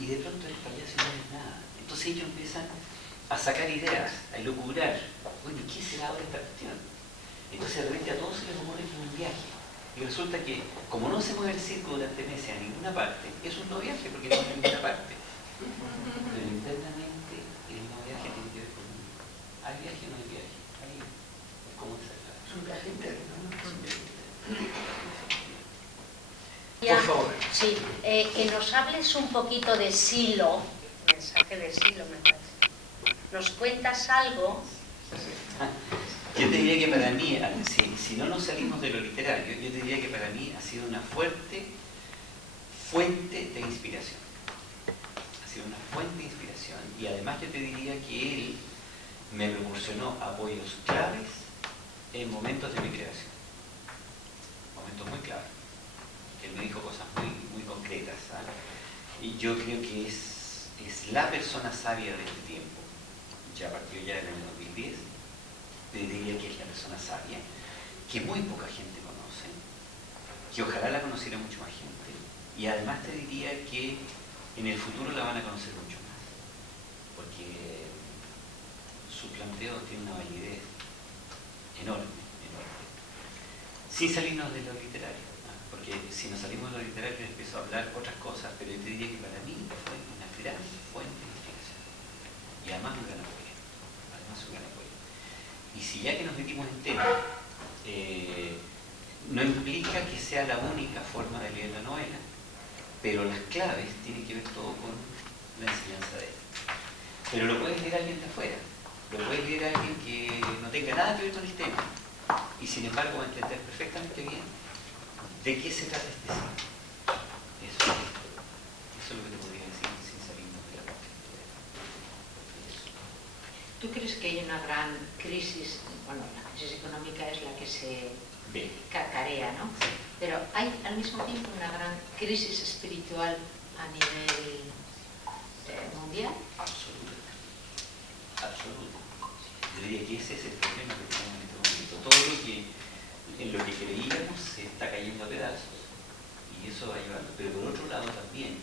Y de pronto el payaso no es nada. Entonces ellos empiezan a sacar ideas, a elucubrar. Bueno, ¿qué será ahora esta cuestión? Entonces de repente a todos se les ocurre un viaje. Y resulta que, como no se mueve el circo durante meses a ninguna parte, es un no viaje porque no va a ninguna parte. Pero internamente el no viaje tiene que ver con ¿hay viaje o no hay viaje? Ahí es como desaclarar. Es un viaje interno, ¿no? Ya, Por favor. sí, que nos hables un poquito de Silo, mensaje de Silo, me parece. ¿Nos cuentas algo? Yo te diría que para mí, si no nos salimos de lo literario, yo te diría que para mí ha sido una fuerte fuente de inspiración. Ha sido una fuente de inspiración. Y además yo te diría que él me proporcionó apoyos claves en momentos de mi creación. Momentos muy claves. Él me dijo cosas muy concretas. ¿Sabes? Y yo creo que es la persona sabia de este tiempo. Ya partió ya en el año 2010. Te diría que es la persona sabia, que muy poca gente conoce, que ojalá la conociera mucho más gente. Y además te diría que en el futuro la van a conocer mucho más. Porque su planteo tiene una validez enorme. Sin salirnos de lo literario, ¿no? Porque si nos salimos de lo literario empiezo a hablar otras cosas, pero yo te diría que para mí fue una gran fuente de inspiración. Y además un gran apoyo. Y si ya que nos metimos en tema, no implica que sea la única forma de leer la novela, pero las claves tienen que ver todo con la enseñanza de él. Pero lo puedes leer a alguien de afuera, lo puedes leer a alguien que no tenga nada que ver con el tema, y sin embargo va a entender perfectamente bien de qué se trata este cine. Eso es lo que te podría decir sin salirnos de la parte. ¿Tú crees que hay una gran crisis? Bueno, la crisis económica es la que se cacarea, ¿no? Pero hay al mismo tiempo una gran crisis espiritual a nivel mundial. Absolutamente. Yo diría que ese es el problema que tenemos en este momento. Todo lo que en lo que creíamos se está cayendo a pedazos. Y eso va llevando. Pero por otro lado también,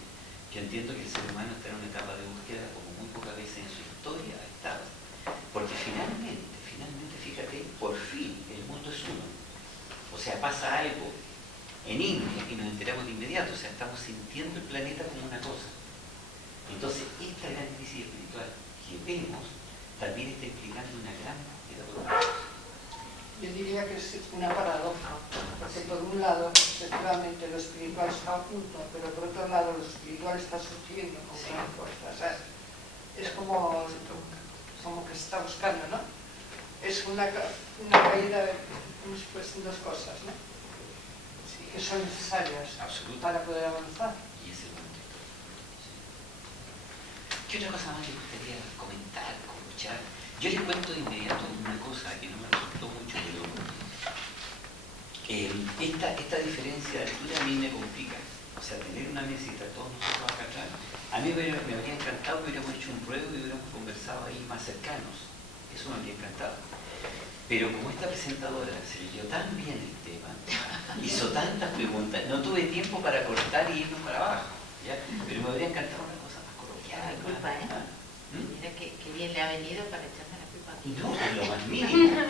yo entiendo que el ser humano está en una etapa de búsqueda como muy pocas veces en su historia ha estado. Porque finalmente, fíjate, por fin el mundo es uno. O sea, pasa algo en India y nos enteramos de inmediato. O sea, estamos sintiendo el planeta como una cosa. Entonces, esta gran crisis espiritual que vemos también está implicando una gran cantidad de cosas. Yo diría que es una paradoja, porque por un lado, efectivamente, lo espiritual está oculto, pero por otro lado, lo espiritual está surgiendo con gran fuerza. O sea, es como que se está buscando, ¿no? Es una caída de dos cosas, ¿no? Sí. Que son necesarias para poder avanzar. Y ese es el momento. Sí. ¿Qué otra cosa más le gustaría comentar, escuchar? Yo les cuento de inmediato una cosa que no me resultó mucho, pero esta diferencia de altura a mí me complica. O sea, tener una mesita, todos nosotros acá atrás, a mí me habría encantado que hubiéramos hecho un prueba y hubiéramos conversado ahí más cercanos. Eso me habría encantado. Pero como esta presentadora se leyó tan bien el tema, hizo tantas preguntas, no tuve tiempo para cortar y irnos para abajo. ¿Ya? Pero me habría encantado una cosa más coloquial. La culpa, ¿eh? Mira qué bien le ha venido para echarme la culpa. No, lo más mínimo.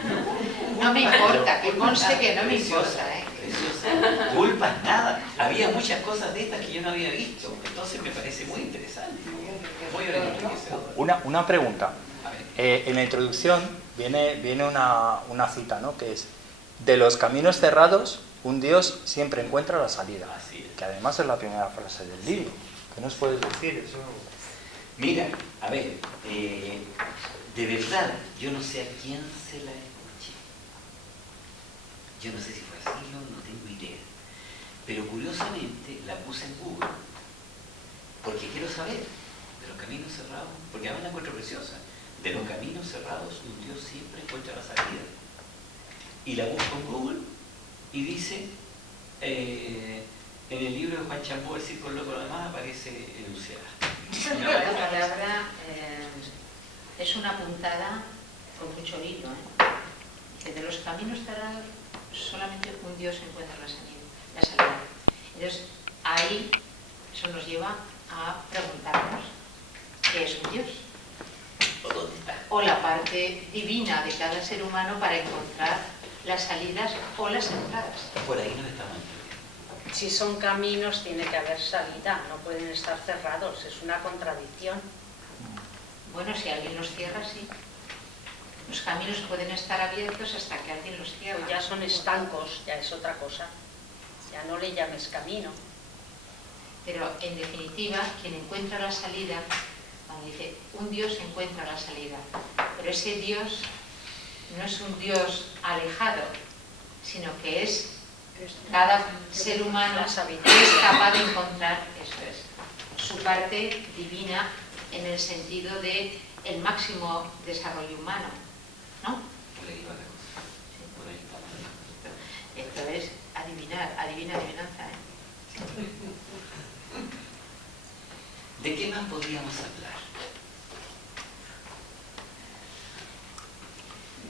No me importa, que conste que no me importa, ¿eh? Preciosa. Culpas nada. Había muchas cosas de estas que yo no había visto. Entonces me parece muy interesante. Muy enriquecedor. Una pregunta. A ver. En la introducción viene una cita, ¿no? Que es: de los caminos cerrados, un Dios siempre encuentra la salida. Así es. Que además es la primera frase del libro. ¿Qué nos puedes decir eso? Mira, a ver, de verdad, yo no sé a quién se la escuché. Yo no sé si fue así, no tengo idea. Pero curiosamente la puse en Google, porque quiero saber de los caminos cerrados, porque además la encuentro preciosa. De los caminos cerrados, un Dios siempre encuentra la salida. Y la busco en Google y dice, en el libro de Juan Chambó, El Círculo Loco, lo demás, aparece enunciada. La palabra es una puntada con mucho hilo, que de los caminos cerrados solamente un Dios encuentra la salida. Entonces, ahí eso nos lleva a preguntarnos ¿qué es un Dios? ¿O dónde está? O la parte divina de cada ser humano para encontrar las salidas o las entradas. Por ahí nos estamos entendiendo. Si son caminos, tiene que haber salida, no pueden estar cerrados, es una contradicción. Bueno, si alguien los cierra, sí. Los caminos pueden estar abiertos hasta que alguien los cierra. Pero ya son estancos, ya es otra cosa. Ya no le llames camino. Pero en definitiva, quien encuentra la salida, cuando dice un Dios encuentra la salida, pero ese Dios no es un Dios alejado, sino que es cada ser humano que es capaz de encontrar, eso es, su parte divina en el sentido de el máximo desarrollo humano, ¿no? Por ahí va la cosa. Sí. Por ahí va. Esto es adivinar, adivinanza, ¿De qué más podríamos hablar?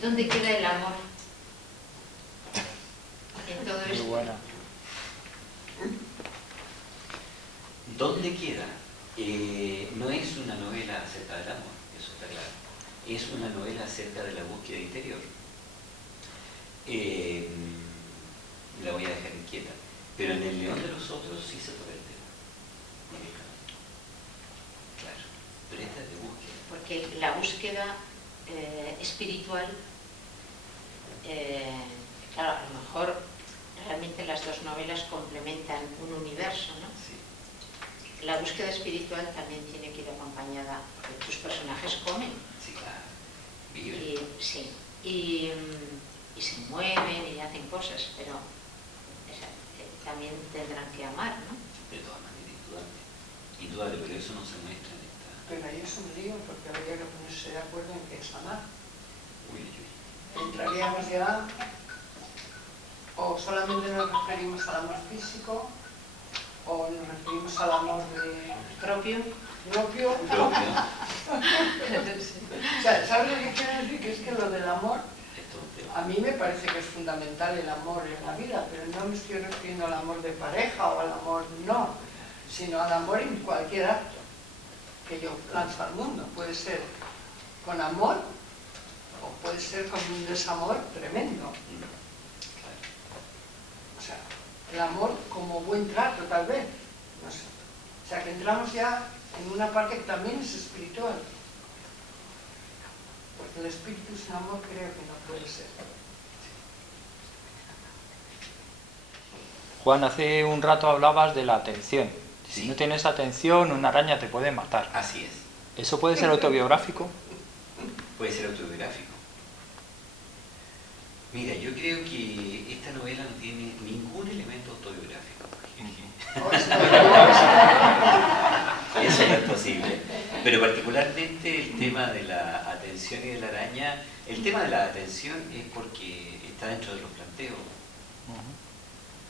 ¿Dónde queda el amor en todo Muy esto? buena. ¿Dónde queda? No es una novela acerca del amor, eso está claro. Es una novela acerca de la búsqueda interior. La voy a dejar inquieta. Pero en El León de los Otros sí se toca el tema. Directamente. Claro. Pero esta es de búsqueda. Porque la búsqueda espiritual, claro, a lo mejor realmente las dos novelas complementan un universo, ¿no? Sí. La búsqueda espiritual también tiene que ir acompañada, porque tus personajes comen. Sí, claro. Viven. Y, sí, y se mueven y hacen cosas, pero también tendrán que amar, ¿no? De todas maneras, indudable, pero eso no se muestra en esta. Pero ahí es un lío porque habría que ponerse de acuerdo en qué es amar. Uy, uy, uy. Entraríamos ya, o solamente nos referimos al amor físico, o nos referimos al amor Propio. propio. Propio. O sea, ¿sabes lo que quiero decir? Que es que lo del amor, Esto es un tema. a mí me parece que es fundamental el amor en la vida, pero no me estoy refiriendo al amor de pareja o al amor no, sino al amor en cualquier acto que yo lanzo al mundo. Puede ser con amor o puede ser con un desamor tremendo. O sea, el amor como buen trato tal vez, no sé. O sea, que entramos ya en una parte que también es espiritual. Porque el espíritu sin amor creo que no puede ser. Juan, hace un rato hablabas de la atención. Si Sí. no tienes atención, una araña te puede matar. Así es. ¿Eso puede ser autobiográfico? Puede ser autobiográfico. Mira, yo creo que esta novela no tiene ningún elemento autobiográfico. Eso no es posible. Pero particularmente el tema de la atención y de la araña, el tema de la atención es porque está dentro de los planteos.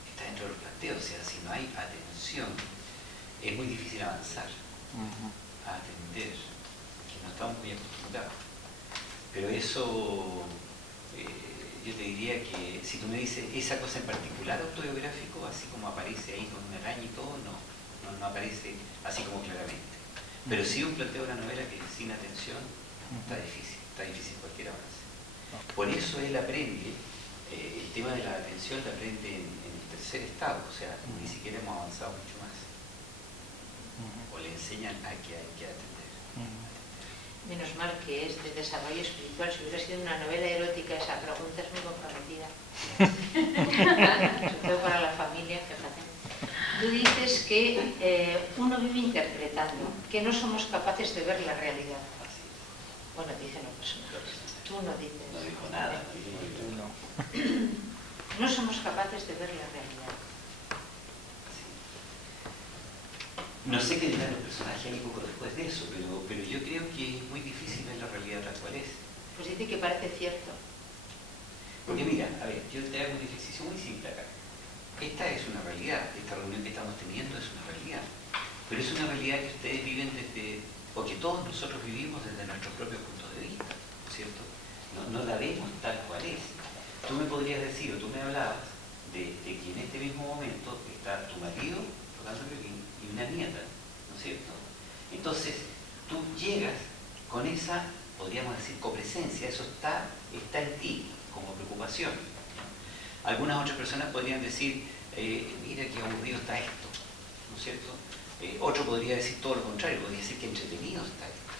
Está dentro de los planteos, o sea, si no hay atención, es muy difícil avanzar, a atender, que no estamos muy acostumbrados. Pero eso, yo te diría que si tú me dices esa cosa en particular autobiográfico, así como aparece ahí con una araña y todo, no aparece así como claramente. Pero sí un planteo de una novela que sin atención está difícil cualquier avance. Por eso él aprende, el tema de la atención lo aprende en el tercer estado, o sea, ni siquiera hemos avanzado mucho más. O le enseñan a que hay que atender. Menos mal que es de desarrollo espiritual. Si hubiera sido una novela erótica, esa pregunta es muy comprometida. Sobre todo para la familia, fíjate. Tú dices que uno vive interpretando, que no somos capaces de ver la realidad. Así es. Bueno, dicen los personajes. Tú no dices. No dijo nada. Tú no. No somos capaces de ver la realidad. No sé qué dirán los personajes un poco después de eso, pero yo creo que es muy difícil ver la realidad tal cual es. Pues dice que parece cierto. Porque mira, a ver, yo te hago un ejercicio muy simple acá. Esta es una realidad, esta reunión que estamos teniendo es una realidad. Pero es una realidad que ustedes viven desde, o que todos nosotros vivimos desde nuestros propios puntos de vista, ¿cierto? No la vemos tal cual es. Tú me podrías decir, o tú me hablabas, de que en este mismo momento está tu marido tocando el violín y una nieta, ¿no es cierto? Entonces, tú llegas con esa, podríamos decir, copresencia, eso está en ti, como preocupación. Algunas otras personas podrían decir, mira qué aburrido está esto, ¿no es cierto? Otro podría decir todo lo contrario, podría decir que entretenido está esto.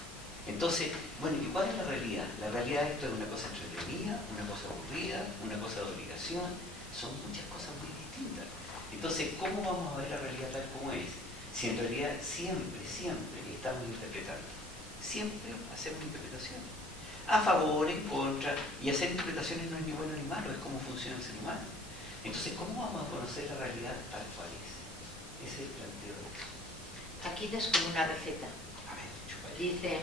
Entonces, bueno, ¿y cuál es la realidad? La realidad esto es una cosa entretenida, una cosa aburrida, una cosa de obligación, son muchas cosas muy distintas. Entonces, ¿cómo vamos a ver la realidad tal como es? Si en realidad siempre estamos interpretando, siempre hacemos interpretaciones. A favor, en contra, y hacer interpretaciones no es ni bueno ni malo, es cómo funciona el ser humano. Entonces, ¿cómo vamos a conocer la realidad tal cual es? Ese es el planteo de eso. Aquí das como una receta. A ver, chupa. Dice,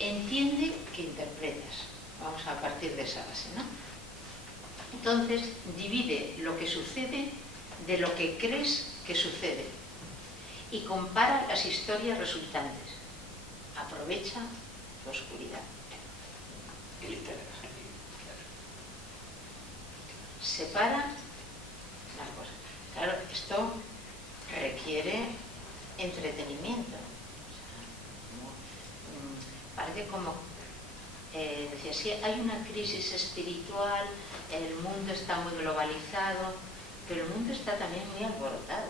entiende que interpretas. Vamos a partir de esa base, ¿no? Entonces, divide lo que sucede de lo que crees que sucede y compara las historias resultantes. Aprovecha la oscuridad. Él está en la caja negra, claro. Separa las cosas. Claro, esto requiere entretenimiento. Parece como, decía, sí, hay una crisis espiritual, el mundo está muy globalizado, pero el mundo está también muy alborotado.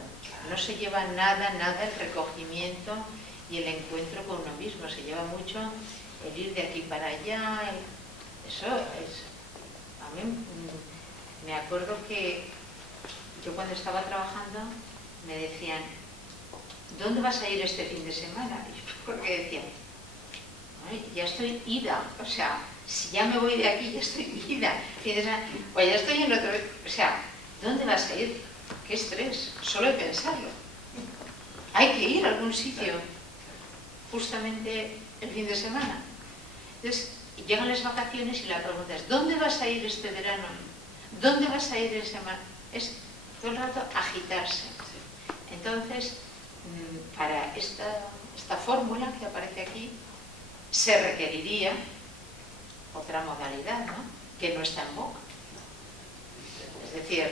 No se lleva nada el recogimiento y el encuentro con uno mismo, se lleva mucho el ir de aquí para allá. Eso es... A mí me acuerdo que yo cuando estaba trabajando me decían, ¿dónde vas a ir este fin de semana? Y yo porque decía, ya estoy ida, o sea, si ya me voy de aquí, ya estoy ida, pues ya estoy en otro, o sea, ¿dónde vas a ir? Qué estrés, solo de pensarlo. Hay que ir a algún sitio, justamente el fin de semana. Entonces, llegan las vacaciones y la pregunta es, ¿dónde vas a ir este verano? ¿Dónde vas a ir en semana? Es todo el rato agitarse. Entonces, para esta fórmula que aparece aquí, se requeriría otra modalidad, ¿no? Que no está en boca. Es decir,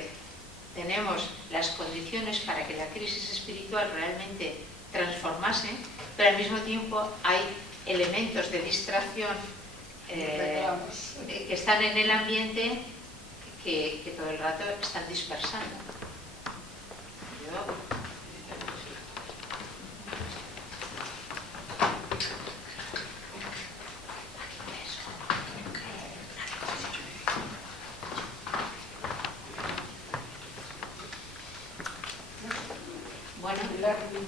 tenemos las condiciones para que la crisis espiritual realmente transformase, pero al mismo tiempo hay elementos de distracción que están en el ambiente que todo el rato están dispersando. Bueno,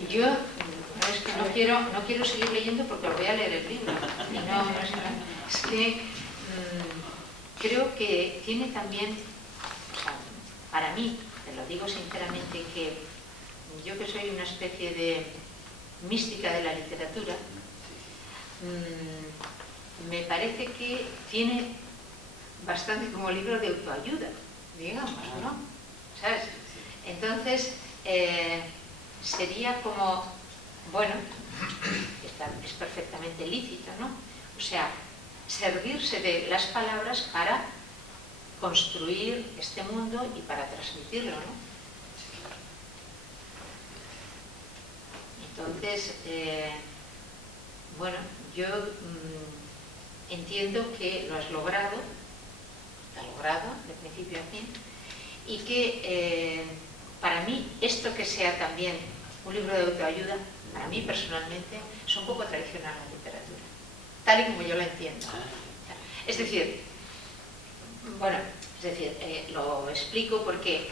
yo es que no quiero seguir leyendo porque voy a leer el libro. Y es que creo que tiene también, o sea, para mí, te lo digo sinceramente, que yo que soy una especie de mística de la literatura, me parece que tiene bastante como libro de autoayuda, digamos, ¿no? ¿Sabes? Entonces, sería como, bueno, es perfectamente lícito, ¿no? O sea, servirse de las palabras para construir este mundo y para transmitirlo, ¿no? Entonces, bueno, yo entiendo que lo has logrado, está logrado de principio a fin, y que para mí esto que sea también un libro de autoayuda, para mí personalmente, es un poco traicionar la literatura, tal y como yo la entiendo. Es decir, bueno, lo explico porque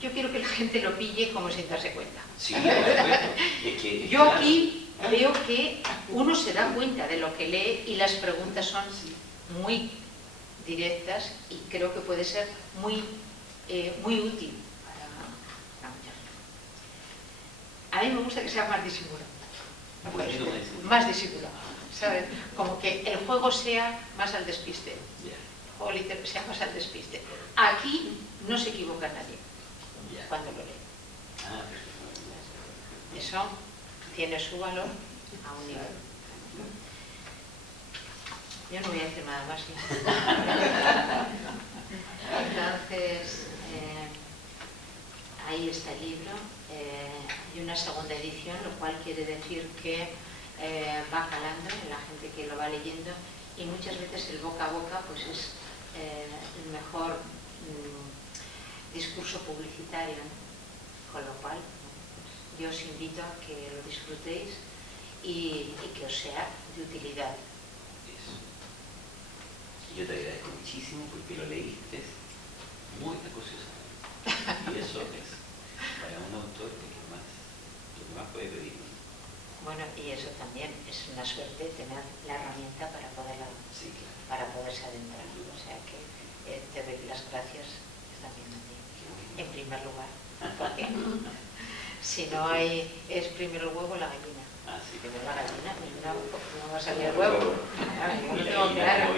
yo quiero que la gente lo pille como sin darse cuenta. Sí, es que, Yo aquí veo que uno se da cuenta de lo que lee y las preguntas son muy directas y creo que puede ser muy útil para mucha gente. A mí me gusta que sea más disimulado. Más disimulado, ¿sabes? Como que el juego sea más al despiste. El juego literario sea más al despiste. Aquí no se equivoca nadie cuando lo lee. Eso tiene su valor a un nivel. Yo no voy a decir nada más. ¿Sí? Entonces, ahí está el libro. Hay una segunda edición, lo cual quiere decir que va calando en la gente que lo va leyendo y muchas veces el boca a boca pues es el mejor discurso publicitario, ¿no? Con lo cual yo os invito a que lo disfrutéis y que os sea de utilidad. Eso. Yo te agradezco muchísimo porque lo leíste muy acuciosamente. Y eso es para un autor lo que más puede pedir. Bueno, y eso también es una suerte tener la herramienta para poderse adentrar. O sea que te doy las gracias también a ti, en primer lugar, porque si no hay, es primero el huevo o la gallina. Primero la gallina, no va a salir el huevo. Claro, yo lo tengo claro.